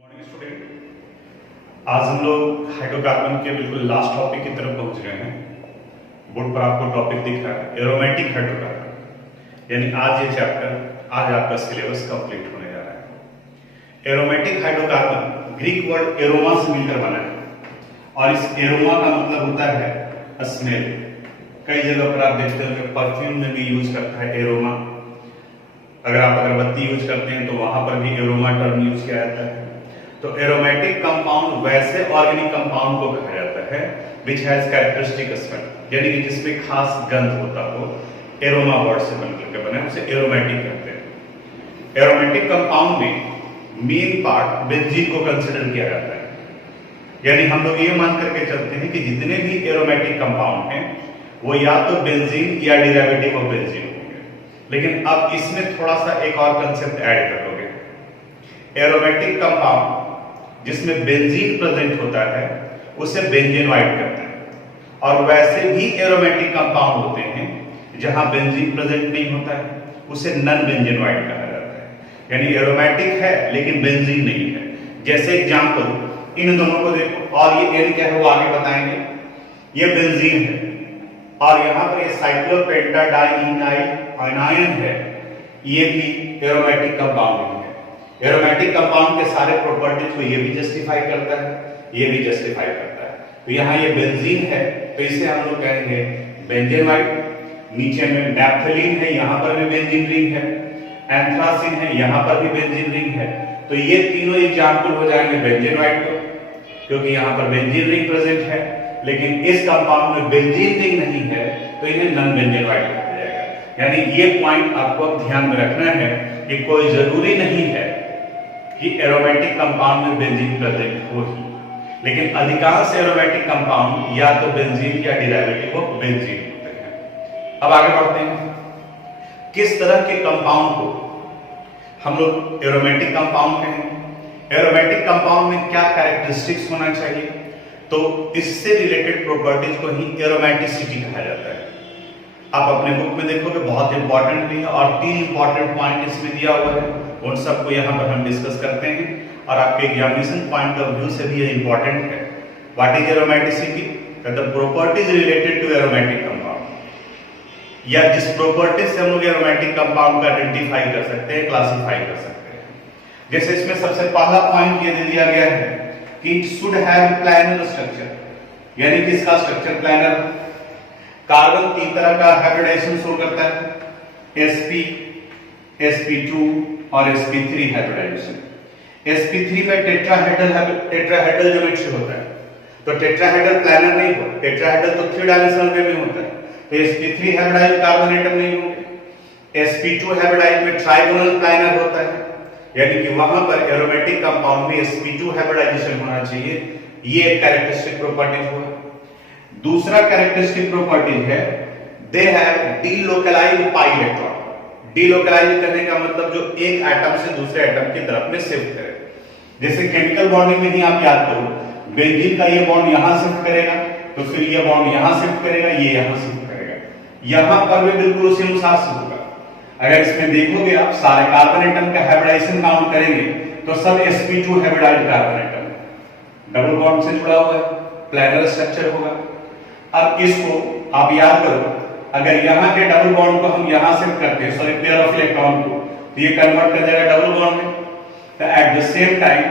Morning student, आज हम लोग हाइड्रोकार्बन के बिल्कुल लास्ट टॉपिक की तरफ पहुंच गए हैं। बोर्ड पर आपको टॉपिक दिख रहा है एरोमेटिक हाइड्रोकार्बन, यानी आज ये चैप्टर, आज आपका सिलेबस कंप्लीट होने जा रहा है। Aromatic hydrocarbon Greek word aroma से मिलकर बना है और इस एरोमा का मतलब होता है स्मेल। कई जगह पर आप देखते हो कि परफ्यूम में भी यूज करता है एरोमा। अगर आप अगरबत्ती यूज करते हैं तो वहां पर भी एरोमा टर्म यूज किया जाता है। तो एरोमेटिक कंपाउंड वैसे ऑर्गेनिक कंपाउंड को कहा जाता है विच हैज कैरेक्टरिस्टिक स्मेल, यानी कि जिसमें खास गंध होता हो। एरोमा वर्ड से बनकर के बने, उसे एरोमेटिक कहते हैं। एरोमेटिक कंपाउंड में मेन पार्ट बेंजीन को कंसिडर किया जाता है, यानी हम लोग ये मान करके चलते हैं कि जितने भी एरोमेटिक कंपाउंड हैं वो या तो बेंजीन या डेरिवेटिव ऑफ बेंजीन होंगे। लेकिन अब इसमें थोड़ा सा एक और कंसेप्ट ऐड करोगे। एरोमेटिक कंपाउंड जिसमें बेंजीन प्रेजेंट होता है उसे बेंजीनोइड कहते हैं, और वैसे भी एरोमेटिक कंपाउंड होते हैं जहां बेंजीन प्रेजेंट नहीं होता है उसे नॉन बेंजीनोइड कहा जाता है। यानी एरोमेटिक है लेकिन बेंजीन नहीं है। जैसे एग्जांपल इन दोनों को देखो, और ये एन क्या है वो आगे बताएंगे। ये बेंजीन है और यहां पर ये साइक्लोपेंटाडाइईनाइन है, ये भी एरोमेटिक कंपाउंड है। एरोमेटिक कंपाउंड के सारे प्रॉपर्टीज को ये भी जस्टिफाई करता है, ये भी जस्टिफाई करता है। तो यहाँ ये बेंजीन है तो इसे हम लोग कहेंगे बेंजीनोइड। नीचे में नैप्थलीन है, यहाँ पर भी बेंजीन रिंग है। एंथ्रासिन है, यहाँ पर भी बेंजीन रिंग है। तो ये तीनों एग्जाम्पल हो जाएंगे बेंजीनोइड को, क्योंकि यहाँ पर बेंजीन रिंग प्रेजेंट है। लेकिन इस कंपाउंड में बेंजीन रिंग नहीं है तो इन्हें नॉन बेंजीनोइड कहा जाएगा। यानी ये पॉइंट आपको ध्यान में रखना है कि कोई जरूरी नहीं है कि एरोमेटिक कंपाउंड में बेंजीन प्रेजेंट हो ही, लेकिन अधिकांश एरोमेटिक कंपाउंड या तो बेंजीन या डेरिवेटिव ऑफ बेंजीन होते हैं। अब आगे बढ़ते हैं, किस तरह के कंपाउंड को हम लोग एरोमेटिक कंपाउंड कहेंगे। एरोमेटिक कंपाउंड में क्या कैरेक्टरिस्टिक्स होना चाहिए, तो इससे रिलेटेड प्रॉपर्टीज को ही एरोमेटिसिटी कहा जाता है। आप अपने बुक में देखोगे बहुत इंपॉर्टेंट भी है और 3 इंपॉर्टेंट पॉइंट इसमें दिया हुआ है, उन सबको यहाँ पर हम डिस्कस करते हैं और आपके एग्जामिनेशन पॉइंट ऑफ व्यू से भी ये इंपॉर्टेंट है। What is aromaticity? The properties related to aromatic compound, या जिस प्रॉपर्टी से हम लोग एरोमेटिक कंपाउंड को आइडेंटिफाई कर सकते हैं, क्लासिफाई कर सकते हैं। जैसे इसमें सबसे पहला पॉइंट ये दे दिया गया है कि it should have planar structure, यानी कि इसका स्ट्रक्चर प्लैनर। कार्बन 3 तरह का हाइब्रिडाइजेशन शो करता है, sp, sp2 और sp3 हाइब्रिडाइजेशन। sp3 में टेट्राहेड्रल ज्योमेट्री होता है, तो टेट्राहेड्रल प्लैनर नहीं होता, टेट्राहेड्रल तो 3 डायमेंशनल वे में होता है। तो sp3 हाइब्रिडाइज कार्बन एटम नहीं होंगे। sp2 हाइब्रिडाइज में ट्राइगोनल प्लैनर होता है, यानी कि वहां पर एरोमेटिक कंपाउंड में sp2 हाइब्रिडाइजेशन होना चाहिए। ये एक कैरेक्टरिस्टिक प्रॉपर्टी हुआ। दूसरा कैरेक्टरिस्टिक प्रॉपर्टी है they have delocalised pi electron. Delocalise करने का मतलब जो एक एटम से दूसरे एटम की तरफ में शिफ्ट करे। जैसे केमिकल बॉन्डिंग में ही आप याद करो, बेंजीन का ये बॉन्ड यहां शिफ्ट करेगा तो फिर ये बॉन्ड यहां शिफ्ट करेगा, ये यहां शिफ्ट करेगा। यहां पर भी बिल्कुल उसी अनुसार से होगा। अगर इसमें देखोगे आप सारे कार्बन एटम का हाइब्रिडाइजेशन काउंट करेंगे तो सब sp2 हाइब्रिडाइज्ड कार्बन एटम है, डबल बॉन्ड से जुड़ा हुआ है, प्लैनर स्ट्रक्चर होगा। अब इसको आप याद करो, अगर यहाँ के डबल बॉन्ड को हम यहाँ शिफ्ट करते हैं, सॉरी पेयर ऑफ इलेक्ट्रॉन को, तो ये कन्वर्ट कर जाएगा डबल बॉन्ड में। तो एट द सेम टाइम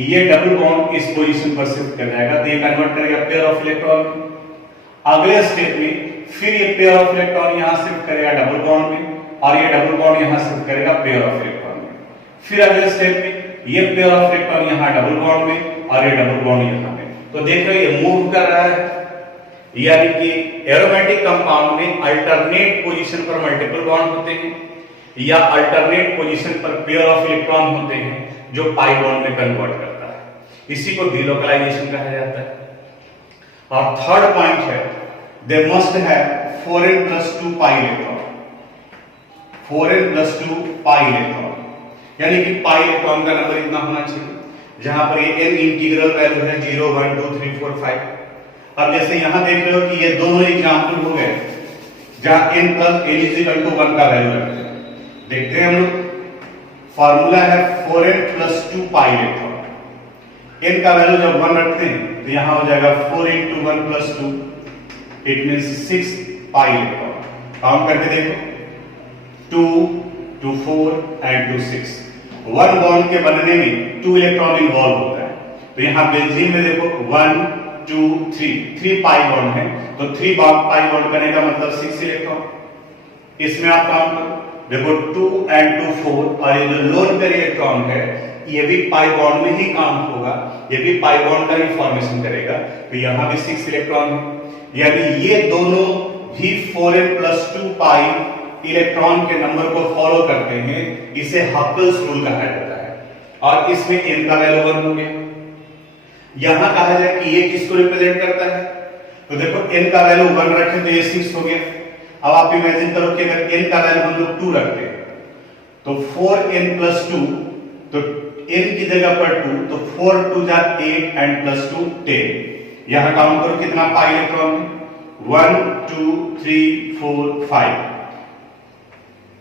ये डबल बॉन्ड इस पोजीशन पर शिफ्ट कर जाएगा, तो ये कन्वर्ट करेगा पेयर ऑफ इलेक्ट्रॉन में। अगले स्टेप में फिर ये पेयर ऑफ इलेक्ट्रॉन यहाँ शिफ्ट करेगा डबल बॉन्ड में, और ये डबल बॉन्ड यहाँ शिफ्ट करेगा पेयर ऑफ इलेक्ट्रॉन में। फिर अगले स्टेप में ये पेयर ऑफ इलेक्ट्रॉन यहाँ डबल बॉन्ड में और ये डबल बॉन्ड यहाँ में। तो देख रहे हो ये मूव कर रहा है, यानी कि एरोमेटिक कंपाउंड में अल्टरनेट पोजीशन पर मल्टीपल बॉन्ड होते हैं या अल्टरनेट पोजीशन पर पेयर ऑफ इलेक्ट्रॉन होते हैं जो पाई बॉन्ड में कन्वर्ट करता है। इसी को डीलोकलाइजेशन कहा जाता है। और थर्ड पॉइंट है they must have 4n+2 pi electron. 4n+2 pi electron, यानी कि पाई इलेक्ट्रॉन का नंबर इतना होना चाहिए, जहां पर ये n इंटीग्रल वैल्यू है 0 1 2 3 4 5। अब जैसे यहां देख रहे हो कि ये दोनों एग्जांपल हो गए जहां n + n = 1 का वैल्यू रखते हैं। देखते हैं हम लोग, फार्मूला है 4n+2 पाई इलेक्ट्रॉन। n का वैल्यू जब 1 रखते हैं तो यहां हो जाएगा 4 into 1 plus 2, it means 6 pi electron. Count करके देखो 2 to 4 and to 6। One bond के बनने में 2 इलेक्ट्रॉन इन्वॉल्व होता है। तो यहां बेंजीन में देखो 1 2 3 पाई बॉन्ड है, तो 3 पाई बॉन्ड करने का मतलब 6 इलेक्ट्रॉन। इसमें आप काउंट करो, देखो 2 and 2 4, और ये जो लोन पेयर इलेक्ट्रॉन है ये भी पाई बॉन्ड में ही काउंट होगा, ये भी पाई बॉन्ड का ही फॉर्मेशन करेगा। तो यहां भी 6 इलेक्ट्रॉन है, यानी ये दोनों भी 4n + 2 पाई इलेक्ट्रॉन के नंबर को फॉलो करते हैं। इसे हक्केल्स रूल कहा जाता है, और इसमें n का वैल्यू 1 हो गया। यहां कहा जाए कि ये किसको रिप्रेजेंट करता है, तो देखो n का वैल्यू 1 रखें तो ये 6 हो गया। अब आप इमेजिन करो कि अगर n का वैल्यू हम लोग 2 रखते हैं तो 4n + 2, तो n की जगह पर 2, तो 4 2 जा 8 and +2 10। यहां काउंट करो कितना पाई इलेक्ट्रॉन है, 1 2 3 4 5।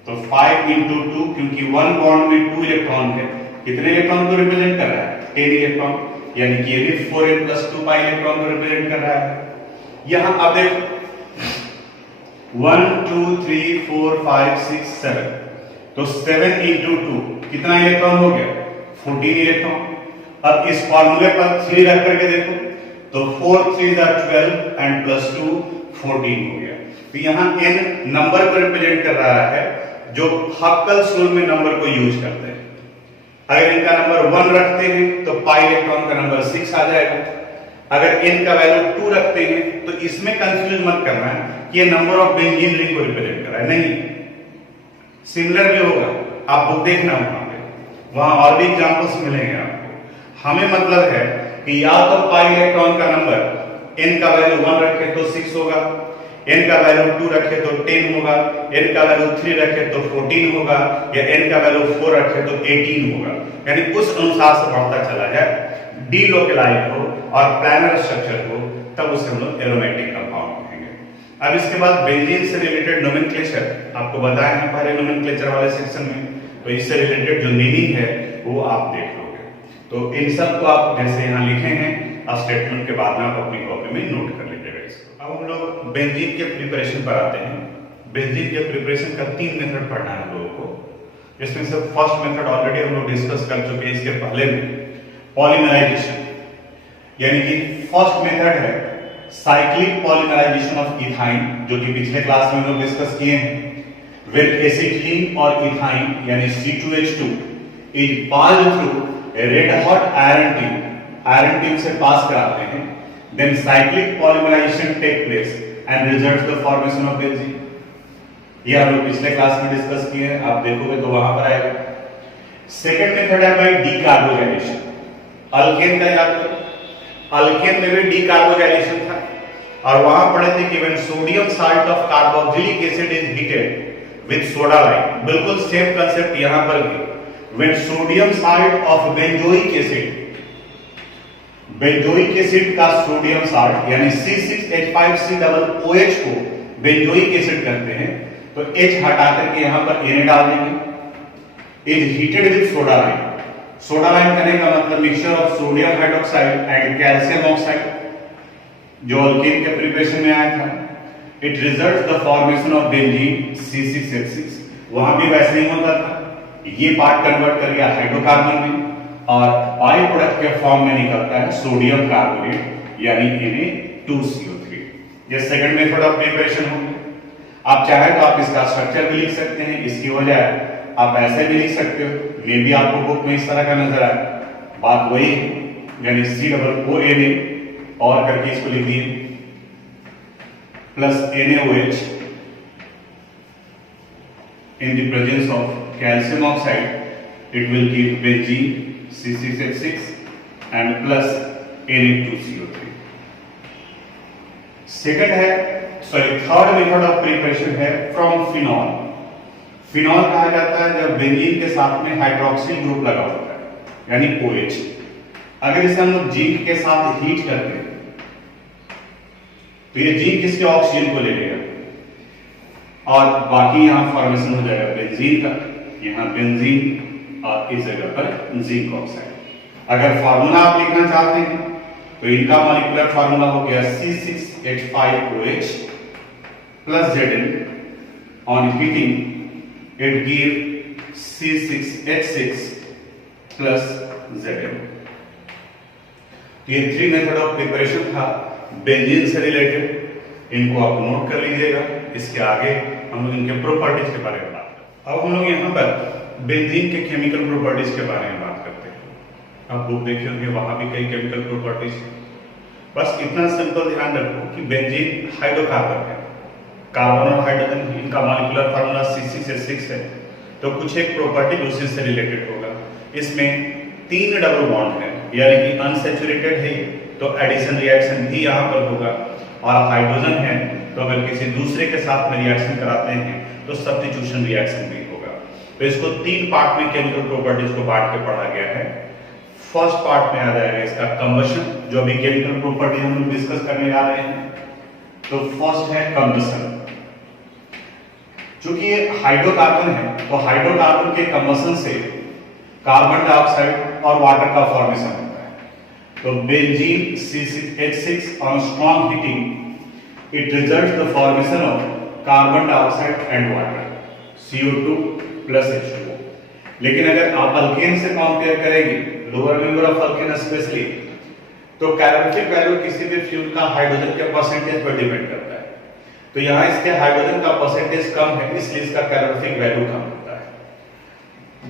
तो 5 into 2, क्योंकि 1 बॉन्ड में 2 इलेक्ट्रॉन है, कितने इलेक्ट्रॉन को रिप्रेजेंट कर रहा है, 10 इलेक्ट्रॉन, यानी कि ये भी 4n + 2 पाई इलेक्ट्रॉन को रिप्रेजेंट कर रहा है। यहां अब देखो 1 2 3 4 5 6 7, तो 7 into 2 कितना इलेक्ट्रॉन हो गया, 14 इलेक्ट्रॉन। अब इस फॉर्मूले पर 3 रख करके देखो तो 4 3 12 and +2 14 हो गया। तो यहां n नंबर को रिप्रेजेंट कर रहा है जो हक्केल्स रूल में नंबर को यूज करते हैं। अगर इनका नंबर 1 रखते हैं तो पाई इलेक्ट्रॉन का नंबर 6 आ जाएगा। अगर n का वैल्यू 2 रखते हैं तो इसमें कंफ्यूज मत करना है कि ये नंबर ऑफ बेंजीन रिंग को रिप्रेजेंट कर रहा है, नहीं, सिमिलर भी होगा, आप बुक देखना वहां और भी एग्जांपल्स मिलेंगे आपको। हमें मतलब है कि या तो पाई इलेक्ट्रॉन का नंबर n का वैल्यू 1 रखे तो 6 होगा, n का वैल्यू 2 रखे तो 10 होगा, n का वैल्यू 3 रखे तो 14 होगा, या n का वैल्यू 4 रखे तो 18 होगा। यानी उस अनुसार से बढ़ता चला जाए, डीलोकलाइज हो और प्लानर स्ट्रक्चर हो, तब उसे हम लोग एरोमेटिक कंपाउंड कहेंगे। अब इसके बाद बेंजीन से रिलेटेड नोमेनक्लेचर आपको बताया है पहले नोमेनक्लेचर वाले सेक्शन में, तो इससे रिलेटेड जो मीनिंग है वो आप देख लोगे। तो इन सब को आप जैसे यहाँ लिखे हैं स्टेटमेंट के बाद में आप अपनी कॉपी में नोट कर लीजिएगा इसको। अब हम लोग बेंजीन के प्रिपरेशन पर आते हैं। बेंजीन के प्रिपरेशन का 3 मेथड पढ़ना है हम लोगों को, जिसमें से फर्स्ट मेथड ऑलरेडी हम लोग डिस्कस कर चुके हैं इसके पहले में, पॉलीमराइजेशन। यानी कि फर्स्ट मेथड है साइक्लिक पॉलीमराइजेशन ऑफ इथाइन, जो कि पिछले क्लास में हम लोग डिस्कस किए हैं। When acetylene or ethyne यानी C2H2 is passed through a red hot iron tube से पास कराते हैं, then cyclic polymerization take place and results the formation of benzene। ये हम लोग पिछले क्लास में डिस्कस किए हैं, आप देखोगे तो वहां पर आएगा। सेकेंड मेथड है भाई डीकार्बोजाइलेशन। अल्केन का याद करो, अल्केन में भी डीकार्बोजाइलेशन था, और वहां पढ़े थे कि when sodium salt of carboxylic acid is heated with soda lime, बिल्कुल सेम कंसेप्ट यहां पर भी। when sodium salt of benzoic acid का सोडियम साल्ट यानी C6H5COOH को बेंजोइक एसिड करते हैं, तो H हटा करके यहां पर Na डाल देंगे। is heated with soda lime। Soda lime करने का मतलब mixture of sodium hydroxide and calcium oxide, जो अल्केन के प्रिपरेशन में आया था। It results the formation of benzene C6H6। वहां भी वैसे ही होता था, ये पार्ट कन्वर्ट कर गया हाइड्रोकार्बन में, और बाई प्रोडक्ट के फॉर्म में निकलता है सोडियम कार्बोनेट यानी Na2CO3। ये सेकंड मेथड ऑफ प्रिपरेशन होगी। आप चाहे तो आप इसका स्ट्रक्चर भी लिख सकते हैं, इसकी वजह आप ऐसे भी लिख सकते हो, मे भी आपको बुक में इस तरह का नजर आए, बात वही है, यानी COONA और करके इसको लिख दिए plus NaOH in the presence of calcium oxide, it will give benzene C6H6 and plus Na2CO3। Second है थर्ड मेथड ऑफ प्रिपरेशन है फ्रॉम फिनॉल। फिनॉल कहा जाता है जब बेंजीन के साथ में हाइड्रोक्सिल ग्रुप लगा होता है, यानी OH। अगर इसे हम लोग जिंक के साथ हीट करते हैं तो ये जिंक इसके ऑक्सीजन को ले लेगा और बाकी यहां फॉर्मेशन हो जाएगा बेंजीन का, यहां बेंजीन और इस जगह पर जिंक ऑक्साइड। अगर फार्मूला आप लिखना चाहते हैं तो इनका मॉलिक्यूलर फार्मूला हो गया C6H5OH plus Zn. On heating it give C6H6 plus Zn. तो ये 3 मेथड ऑफ प्रिपरेशन था बेंजीन से रिलेटेड, इनको आप नोट कर लीजिएगा। इसके आगे हम लोग इनके प्रॉपर्टीज के बारे में बात करें। अब हम लोग यहाँ पर बेंजीन के केमिकल प्रॉपर्टीज के बारे में बात करते हैं। आप बुक देखे होंगे, वहां भी कई केमिकल प्रॉपर्टीज। बस इतना सिंपल ध्यान रखो कि बेंजीन हाइड्रोकार्बन है, कार्बन और हाइड्रोजन, इनका मॉलिक्यूलर फार्मूला C6H6 है। तो कुछ एक प्रॉपर्टी उसी से रिलेटेड होगा। इसमें 3 डबल बॉन्ड है, यानी कि अनसैचुरेटेड है तो एडिशन रिएक्शन भी यहाँ पर होगा, और हाइड्रोजन है तो अगर किसी दूसरे के साथ में रिएक्शन कराते हैं तो सब्स्टिट्यूशन रिएक्शन भी होगा। तो इसको 3 पार्ट में केमिकल प्रॉपर्टीज को बांट के पढ़ा गया है। फर्स्ट पार्ट में आ जाएगा इसका कंबशन, जो अभी केमिकल प्रॉपर्टी हम लोग डिस्कस करने जा रहे हैं। तो फर्स्ट है कंबशन। चूंकि ये हाइड्रोकार्बन है तो हाइड्रोकार्बन के कंबशन से कार्बन डाइऑक्साइड और वाटर का फॉर्मेशन होता है। तो benzene C6H6 on strong heating it results the formation of carbon dioxide and water CO2 plus H2O। लेकिन अगर आप अल्केन से कंपेयर करेंगे, lower member of alkane specially, तो कैलोरीफिक वैल्यू किसी भी फ्यूल का हाइड्रोजन के परसेंटेज पर डिपेंड करता है। तो यहाँ इसके हाइड्रोजन का परसेंटेज कम है, इसलिए इसका कैलोरीफिक वैल्यू कम होता है।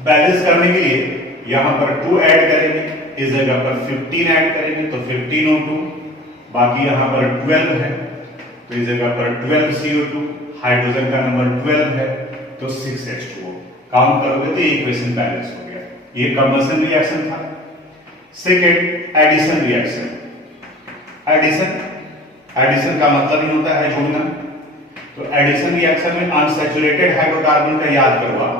बैलेंस करने के लिए यहाँ पर 2 ऐड करेंगे, इस जगह पर 15 ऐड करेंगे तो 15O2, बाकी यहाँ पर 12 है तो इस जगह पर 12 CO2, हाइड्रोजन का नंबर 12 है तो 6 H2O। काउंट करोगे तो इक्वेशन बैलेंस हो गया। ये कंबशन रिएक्शन था। Second edition reaction. एडिशन का मतलब ही होता है जोड़ना। तो एडिशन रिएक्शन में अनसैचुरेटेड हाइड्रोकार्बन का याद करो आप,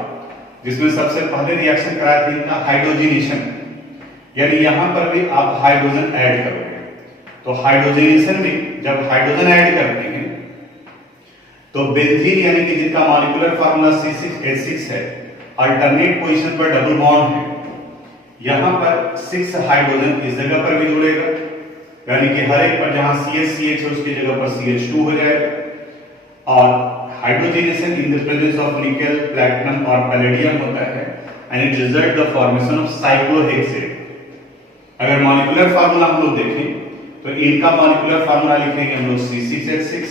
जिसमें सबसे पहले रिएक्शन कराया था इनका हाइड्रोजनेशन, यानी यहां पर भी आप हाइड्रोजन ऐड करोगे। तो हाइड्रोजनेशन में जब हाइड्रोजन ऐड करते हैं तो बेंजीन यानी कि जिनका मॉलिक्यूलर फार्मूला C6H6 है, अल्टरनेट पोजीशन पर डबल बॉन्ड है, यहां पर 6 हाइड्रोजन इस जगह पर भी जुड़ेगा, यानी कि हर एक पर जहां CH है उसकी जगह पर CH2 हो जाएगा। और hydrogenation in the presence of nickel, platinum और पैलेडियम होता है and it result the formation of cyclohexane. अगर मॉलिक्यूलर फार्मूला हम लोग देखें तो इनका मॉलिक्यूलर फार्मूला लिखेंगे हम लोग C6H6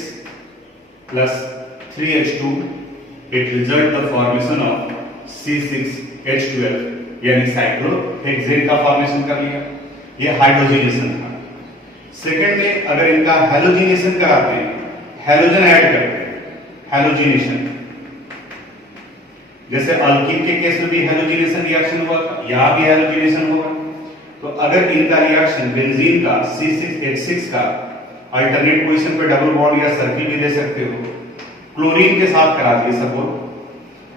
plus 3H2, it result the formation of C6H12, यानी साइक्लोहेक्सेन का फॉर्मेशन कर लिया। ये हाइड्रोजनेशन था। सेकंड में अगर इनका हैलोजनेशन कराते हैं, हैलोजन ऐड करते हैं, हैलोजनेशन, जैसे अल्कीन के केस में भी हैलोजनेशन रिएक्शन हुआ था, यहां भी हैलोजनेशन होगा। तो अगर इनका रिएक्शन बेंजीन का C6H6 का अल्टरनेट पोजीशन पे डबल बॉन्ड या सर्किल भी दे सकते हो, क्लोरीन के साथ करा दिए, सपोज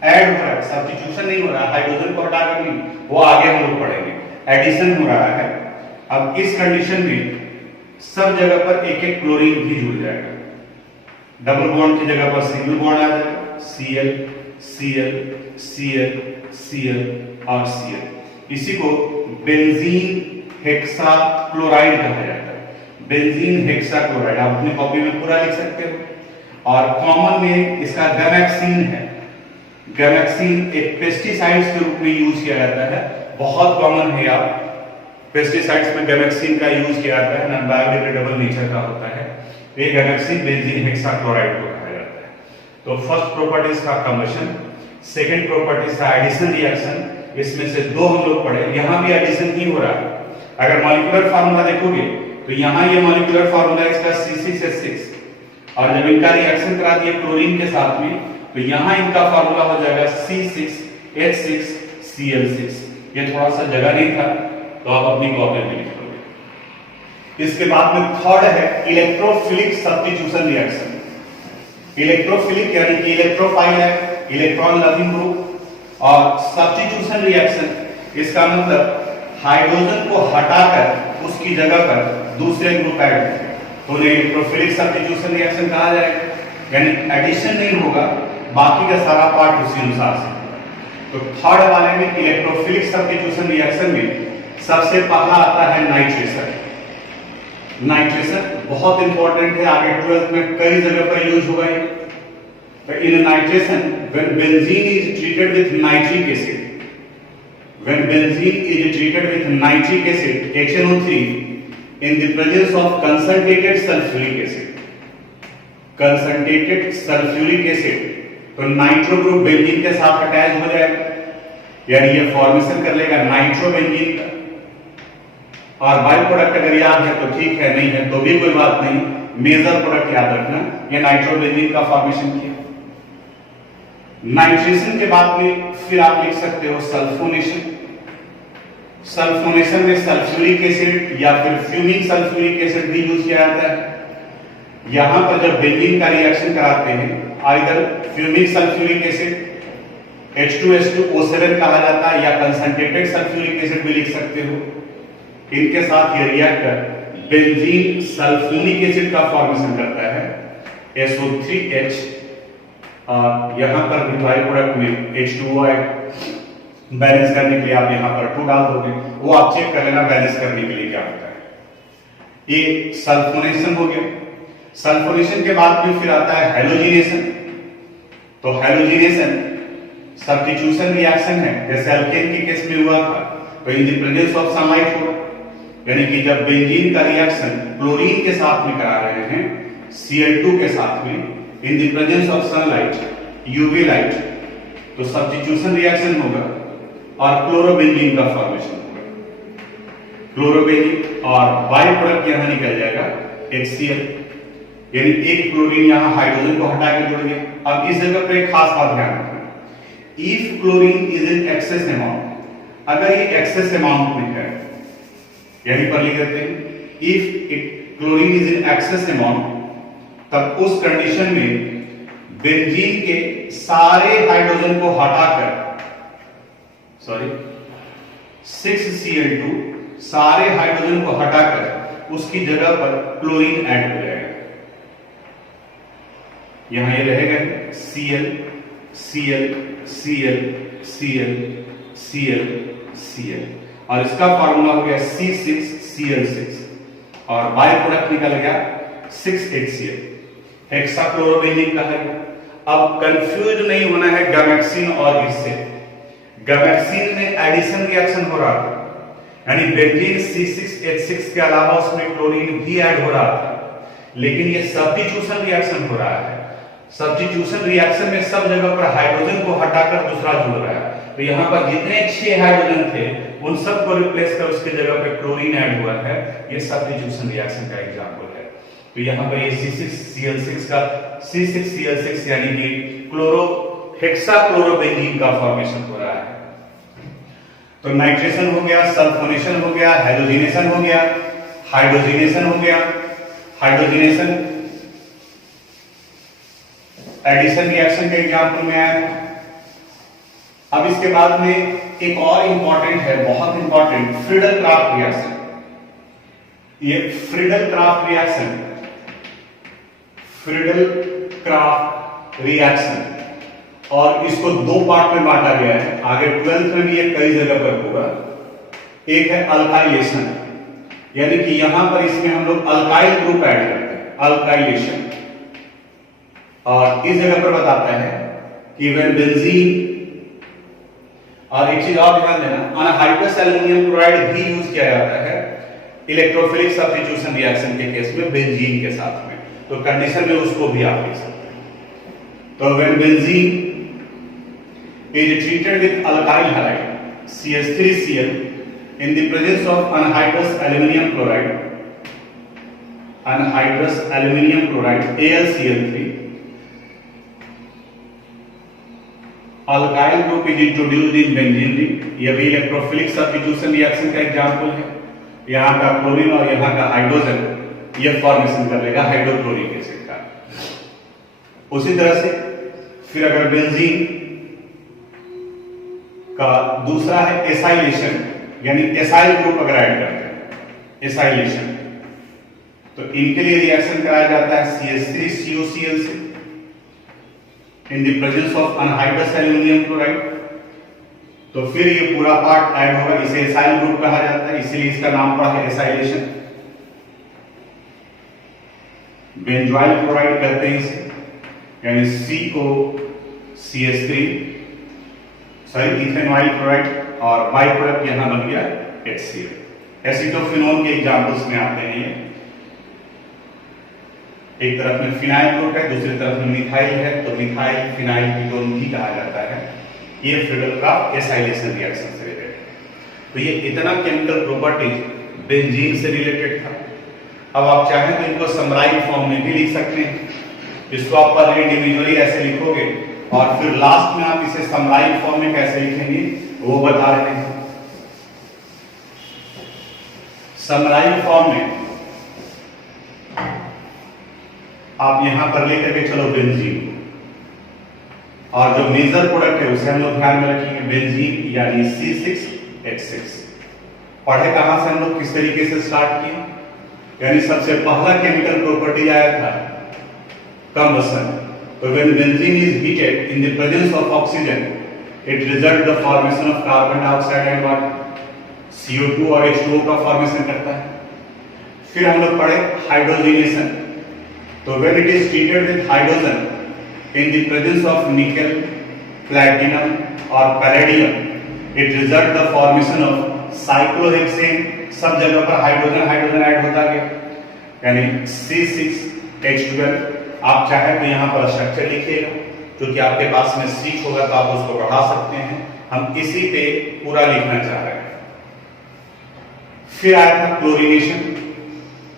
ऐड हो रहा है, सब्स्टिट्यूशन नहीं हो रहा है, हाइड्रोजन को हटाकर नहीं, वो आगे हम लोग पढ़ेंगे, एडिशन हो रहा है। अब इस कंडीशन में सब जगह पर एक एक क्लोरीन भी जुड़ जाएगा, डबल बॉन्ड की जगह पर सिंगल बॉन्ड आ जाएगा, Cl Cl Cl Cl और Cl। इसी को बेंजीन हेक्साक्लोराइड कहा जाता है, बेंजीन हेक्साक्लोराइड। आप अपनी कॉपी में पूरा लिख सकते हो। और कॉमन में इसका गैमेक्सिन है। गैमेक्सिन एक पेस्टिसाइड्स के रूप में यूज किया जाता है, बहुत कॉमन है यार, पेस्टिसाइड्स में गैमेक्सिन का यूज किया जाता है, नॉन बायोडिग्रेडेबल नेचर का होता है। ये गैमेक्सिन बेंजीन हेक्साक्लोराइड को कहा जाता है। तो फर्स्ट प्रॉपर्टीज का कंबशन, सेकंड प्रॉपर्टीज का एडिशन रिएक्शन, इसमें से 2 हम लोग पढ़े। यहां भी एडिशन ही हो रहा है। अगर मॉलिक्यूलर फार्मूला देखोगे तो यहां ये मॉलिक्यूलर फार्मूला इसका C6H6, और जब इनका रिएक्शन करा दिए क्लोरीन के साथ में तो यहां इनका फार्मूला हो जाएगा C6H6Cl6। ये थोड़ा सा जगह नहीं था तो आप अपनी कॉपी में लिख लोगे। इसके बाद में थर्ड है इलेक्ट्रोफिलिक सब्स्टिट्यूशन रिएक्शन। इलेक्ट्रोफिलिक यानी कि इलेक्ट्रोफाइल है, इलेक्ट्रॉन लविंग ग्रुप। और सब्स्टिट्यूशन रिएक्शन इसका मतलब हाइड्रोजन को हटाकर उसकी जगह पर दूसरे ग्रुप ऐड करें, तो इलेक्ट्रोफिलिक सब्स्टिट्यूशन रिएक्शन कहा जाएगा। यानी एडिशन नहीं होगा, बाकी का सारा पार्ट उसी अनुसार से। तो थर्ड वाले में इलेक्ट्रोफिलिक सब्स्टिट्यूशन रिएक्शन में सबसे पहला आता है नाइट्रेशन। नाइट्रेशन बहुत इंपॉर्टेंट है, आगे 12th में कई जगह पर यूज होगा ये। तो in nitration when benzene is treated with nitric acid, when benzene is treated with nitric acid HNO3 in the presence of concentrated sulfuric acid, concentrated sulfuric acid, तो नाइट्रो ग्रुप बेंजीन के साथ attach हो जाएगा, यानी ये formation कर लेगा nitro benzene का। और बाई प्रोडक्ट अगर याद है तो ठीक है, नहीं है तो भी कोई बात नहीं, मेजर प्रोडक्ट याद रखना, ये नाइट्रो बेंजीन का फॉर्मेशन किया। नाइट्रेशन के बाद में फिर आप लिख सकते हो सल्फोनेशन। सल्फोनेशन में सल्फ्यूरिक एसिड या फिर फ्यूमिंग सल्फ्यूरिक एसिड भी यूज किया जाता है। यहां पर जब बेंजीन का रिएक्शन कराते हैं, either fuming sulphuric acid H2SO7 कहा जाता है, या कंसंट्रेटेड सल्फ्यूरिक एसिड भी लिख सकते हो। इनके साथ ये रिएक्टर बेंजीन सल्फोनिक एसिड का फॉर्मेशन करता है SO3H, और यहां पर भी बाई प्रोडक्ट में H2O है। बैलेंस करने के लिए आप यहां पर 2 डाल दोगे, वो आप चेक कर लेना बैलेंस करने के लिए क्या होता है। ये सल्फोनेशन हो गया। सल्फोनेशन के बाद में फिर आता है हैलोजिनेशन। तो हैलोजिनेशन सब्स्टिट्यूशन रिएक्शन है, जैसे अल्केन के केस में हुआ था, तो in the presence of sunlight होगा, यानी कि जब बेंजीन का रिएक्शन क्लोरीन के साथ में करा रहे हैं Cl2 के साथ में in the presence of sunlight UV light, तो सब्स्टिट्यूशन रिएक्शन होगा और क्लोरोबेंजीन का फॉर्मेशन होगा। क्लोरोबेंजीन और बाई प्रोडक्ट यहां निकल जाएगा HCl, यानी एक क्लोरीन यहां हाइड्रोजन को हटा के जुड़ गया। अब इस जगह पर एक खास बात ध्यान रखना, if chlorine is in excess amount, अगर ये एक्सेस अमाउंट में है, यहीं पर लिख देते हैं if chlorine is in excess amount, तब उस कंडीशन में बेंजीन के सारे हाइड्रोजन को हटाकर 6Cl2 सारे हाइड्रोजन को हटाकर उसकी जगह पर क्लोरीन ऐड हो जाएगा। यहां ये रहेगा Cl Cl Cl Cl Cl Cl, और इसका फॉर्मूला हो गया C6Cl6, और बाई प्रोडक्ट निकल गया 6HCl, हेक्साक्लोरोबेंजीन का है। अब कंफ्यूज नहीं होना है गैमेक्सिन और इससे। गैमेक्सिन में एडिशन रिएक्शन हो रहा था, यानी बेंजीन C6H6 के अलावा उसमें क्लोरीन भी ऐड हो रहा था, लेकिन ये सब्स्टिट्यूशन रिएक्शन हो रहा है। सब्स्टिट्यूशन रिएक्शन में सब जगह पर हाइड्रोजन को हटाकर दूसरा जुड़ रहा है, तो यहाँ पर जितने 6 हाइड्रोजन थे उन सब को रिप्लेस कर उसके जगह पे क्लोरीन ऐड हुआ है। ये सब्स्टिट्यूशन रिएक्शन का एग्जांपल है। तो यहाँ पर ये C6Cl6 का C6Cl6 यानी कि क्लोरो हेक्साक्लोरोबेंजीन का फॉर्मेशन हो रहा है। तो नाइट्रेशन हो गया, सल्फोनेशन हो गया, हैलोजिनेशन हो गया, हाइड्रोजिनेशन हो गया। हाइड्रोजिनेशन एडिशन रिएक्शन के एग्जांपल में आया था। अब इसके बाद में एक और इंपॉर्टेंट है, बहुत इंपॉर्टेंट, फ्रीडल क्राफ्ट रिएक्शन। ये Friedel craft reaction, Friedel craft reaction, और इसको 2 पार्ट में बांटा गया है। आगे 12th में भी ये कई जगह पर होगा। एक है अल्काइलेशन, यानी कि यहां पर इसमें हम लोग अल्काइल ग्रुप ऐड करते हैं, अल्काइलेशन। और इस जगह पर बताता है कि व्हेन बेंजीन, और एक चीज और ध्यान देना, अनहाइड्रस एल्युमिनियम क्लोराइड भी यूज किया जाता है इलेक्ट्रोफिलिक सब्स्टिट्यूशन रिएक्शन के केस में बेंजीन के साथ में, तो कंडीशन में उसको भी आप लिख सकते हैं। तो when benzene is treated with alkyl halide CH3Cl in the presence of anhydrous aluminium chloride AlCl3, alkyl group is introduced in benzene ring। यह भी इलेक्ट्रोफिलिक सब्स्टिट्यूशन रिएक्शन का एग्जांपल है। यहाँ का क्लोरीन और यहाँ का हाइड्रोजन यह फॉर्मेशन कर लेगा हाइड्रोक्लोरिक एसिड का। उसी तरह से फिर अगर बेंजीन का दूसरा है एसाइलेशन, यानी एसाइल ग्रुप अगर ऐड करते हैं एसाइलेशन, तो इनके लिए रिएक्शन कराया जाता है CH3COCl से in the presence of anhydrous aluminium chloride. तो फिर ये पूरा पार्ट ऐड होगा, इसे एसाइल ग्रुप कहा जाता है, इसीलिए इसका नाम पड़ा है एसाइलेशन। बेंजोइल क्लोराइड कहते हैं इसे, यानी COCH3 सॉरी इथेनॉइल क्लोराइड, और बाई प्रोडक्ट यहां बन गया HCl। एसीटोफिनोन के एग्जांपल्स में आते हैं ये, एक तरफ में फिनाइल ग्रुप है, दूसरी तरफ में मिथाइल है, तो मिथाइल फिनाइल कीटोन भी कहा जाता है। ये फ्रीडल एसाइलेशन रिएक्शन से रिलेटेड। तो ये इतना केमिकल प्रॉपर्टीज बेंजीन से रिलेटेड था। अब आप चाहें तो इनको समराइज फॉर्म में भी लिख सकते हैं, इसको आप पर इंडिविजुअली ऐसे लिखोगे और फिर लास्ट में आप इसे समराइज फॉर्म में कैसे लिखेंगे वो बता रहे हैं। समराइज फॉर्म में आप यहां पर लेकर के चलो बेंजीन, और जो मेजर प्रोडक्ट है उसे हम लोग ध्यान में रखेंगे बेंजीन यानी C6H6। पढ़े कहां से हम लोग किस तरीके से स्टार्ट किए, यानी सबसे पहला केमिकल प्रॉपर्टी आया था कंबसन। तो when benzene is heated in the presence of oxygen it result the formation of carbon dioxide and water, CO2 और H2O का फॉर्मेशन करता है। फिर हम लोग पढ़े हाइड्रोजनेशन। तो when it is treated with hydrogen in the presence of nickel, platinum or palladium, it result the formation of cyclohexane। सब जगह पर हाइड्रोजन हाइड्रोजन ऐड होता गया, यानी C6H12। आप चाहे तो यहाँ पर स्ट्रक्चर लिखिएगा, क्योंकि आपके पास में सीख होगा तो आप उसको बढ़ा सकते हैं, हम इसी पे पूरा लिखना चाह रहे हैं। फिर आया था क्लोरीनेशन,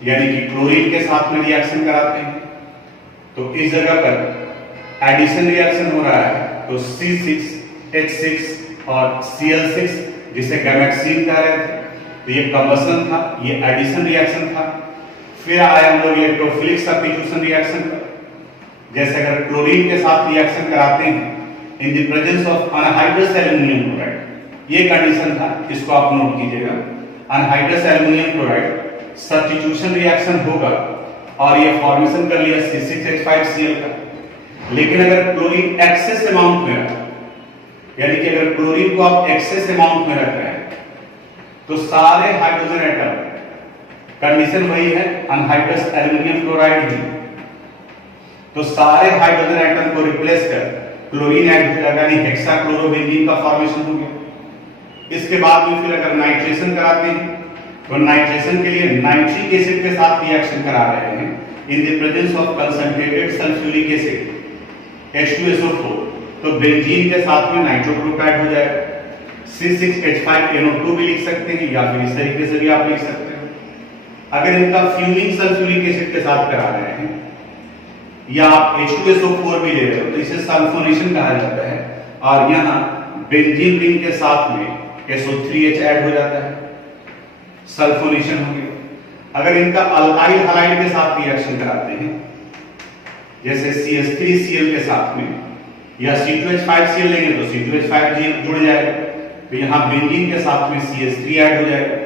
यानी कि क्लोरीन के साथ में रिएक्शन कराते हैं। तो इस जगह पर एडिशन रिएक्शन हो रहा है, तो C6H6 और Cl6 जिसे गैमेक्सीन कह रहे थे, तो ये कंबसन था, ये एडिशन रिएक्शन था। फिर आया हम लोग इलेक्ट्रोफिलिक सब्स्टिट्यूशन रिएक्शन पर, जैसे अगर क्लोरीन के साथ रिएक्शन कराते हैं in the presence of anhydrous aluminium chloride, ये कंडीशन था, इसको आप नोट कीजिएगा। Anhydrous aluminium chloride substitution reaction होगा और ये फॉर्मेशन कर लिया C6H5Cl का। लेकिन अगर क्लोरीन एक्सेस अमाउंट में रखा, यानी कि अगर क्लोरीन को आप एक्सेस अमाउंट में रख रहे हैं, तो सारे हाइड्रोजन एटम, कंडीशन वही है अनहाइड्रस एल्युमिनियम क्लोराइड ही, तो सारे हाइड्रोजन एटम को रिप्लेस कर क्लोरीन ऐड हो जाएगा, यानी हेक्साक्लोरोबेंजीन का फॉर्मेशन हो गया। इसके बाद में फिर अगर नाइट्रेशन कराते हैं, तो नाइट्रेशन के लिए नाइट्रिक एसिड के साथ रिएक्शन करा रहे हैं in the presence of concentrated sulphuric acid H2SO4, तो बेंजीन के साथ में नाइट्रो ग्रुप ऐड हो जाएगा। C6H5NO2 भी लिख सकते हैं, या फिर इस तरीके से भी आप लिख सकते हैं। अगर इनका फ्यूमिंग सल्फ्यूरिक एसिड के साथ करा रहे हैं, या आप H2SO4 भी ले रहे हो, तो इसे सल्फोनेशन कहा जाता है। और यहाँ बेंजीन रिंग के साथ में SO3H ऐड हो जाता है, सल्फोनेशन हो गया। अगर इनका अल्काइल हैलाइड के साथ रिएक्शन कराते हैं, जैसे CH3Cl के साथ में, या C2H5Cl लेंगे तो C2H5 जुड़ जाएगा, तो यहाँ बेंजीन के साथ में CH3 ऐड हो जाएगा।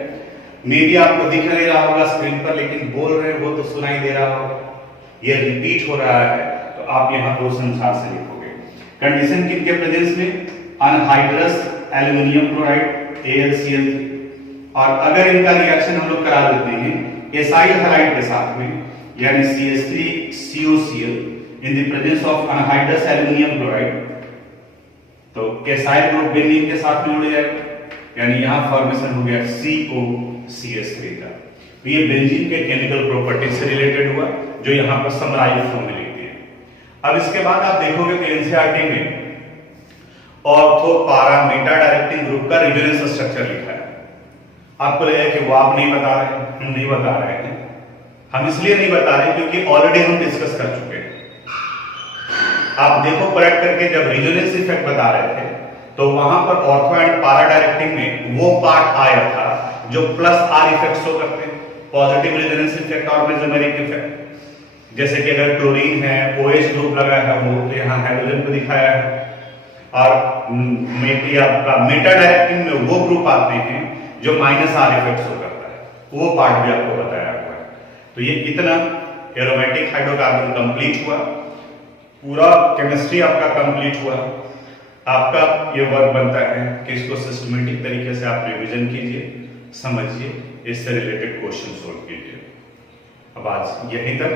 मे भी आपको दिख नहीं रहा होगा स्क्रीन पर, लेकिन बोल रहे हो तो सुनाई दे रहा होगा, ये रिपीट हो रहा है, तो आप यहाँ क्वेश्चन अनुसार से लिखोगे। कंडीशन किनके प्रेजेंस में, अनहाइड्रस एल्युमिनियम क्लोराइड AlCl3। और अगर इनका रिएक्शन हम लोग करा देते हैं एसाइल हैलाइड के साथ में, यानी CH3COCl in the presence of anhydrous aluminium chloride, तो एसाइल ग्रुप बेंजीन के साथ में जुड़ जाएगा, यानी यहां फॉर्मेशन हो गया COCH3 का। तो ये बेंजीन के केमिकल प्रॉपर्टी से रिलेटेड हुआ, जो यहां पर समराइज फॉर्म में लिखते हैं। अब इसके बाद आप देखोगे कि एनसीईआरटी में ऑर्थो पारा मेटा डायरेक्टिंग ग्रुप का रिजोनेंस स्ट्रक्चर लिखा है। आपको लगेगा कि वो आप नहीं बता रहे हैं, हम नहीं बता रहे हैं। हम इसलिए नहीं बता रहे क्योंकि ऑलरेडी हम डिस्कस कर चुके हैं। आप देखो पलट करके, जब रिजोनेंस इफेक्ट बता रहे थे तो वहां पर ऑर्थो एंड पारा डायरेक्टिंग में वो पार्ट आया था जो प्लस आर इफेक्ट शो करते हैं, पॉजिटिव रेजोनेंस इफेक्ट और मेसोमेरिक इफेक्ट। जैसे कि अगर क्लोरीन है, OH ग्रुप लगा है, वो यहाँ हाइड्रोजन को दिखाया है। और मेटा डायरेक्टिंग में वो ग्रुप आते हैं जो माइनस आर इफेक्ट शो करता है, वो पार्ट भी आपको बताया हुआ है। तो ये इतना एरोमेटिक हाइड्रोकार्बन कंप्लीट हुआ, पूरा केमिस्ट्री आपका कंप्लीट हुआ। आपका ये वर्क बनता है कि इसको सिस्टमेटिक तरीके से आप रिवीजन कीजिए, समझिए, इससे रिलेटेड क्वेश्चन सोल्व कीजिए। अब आज यहीं तक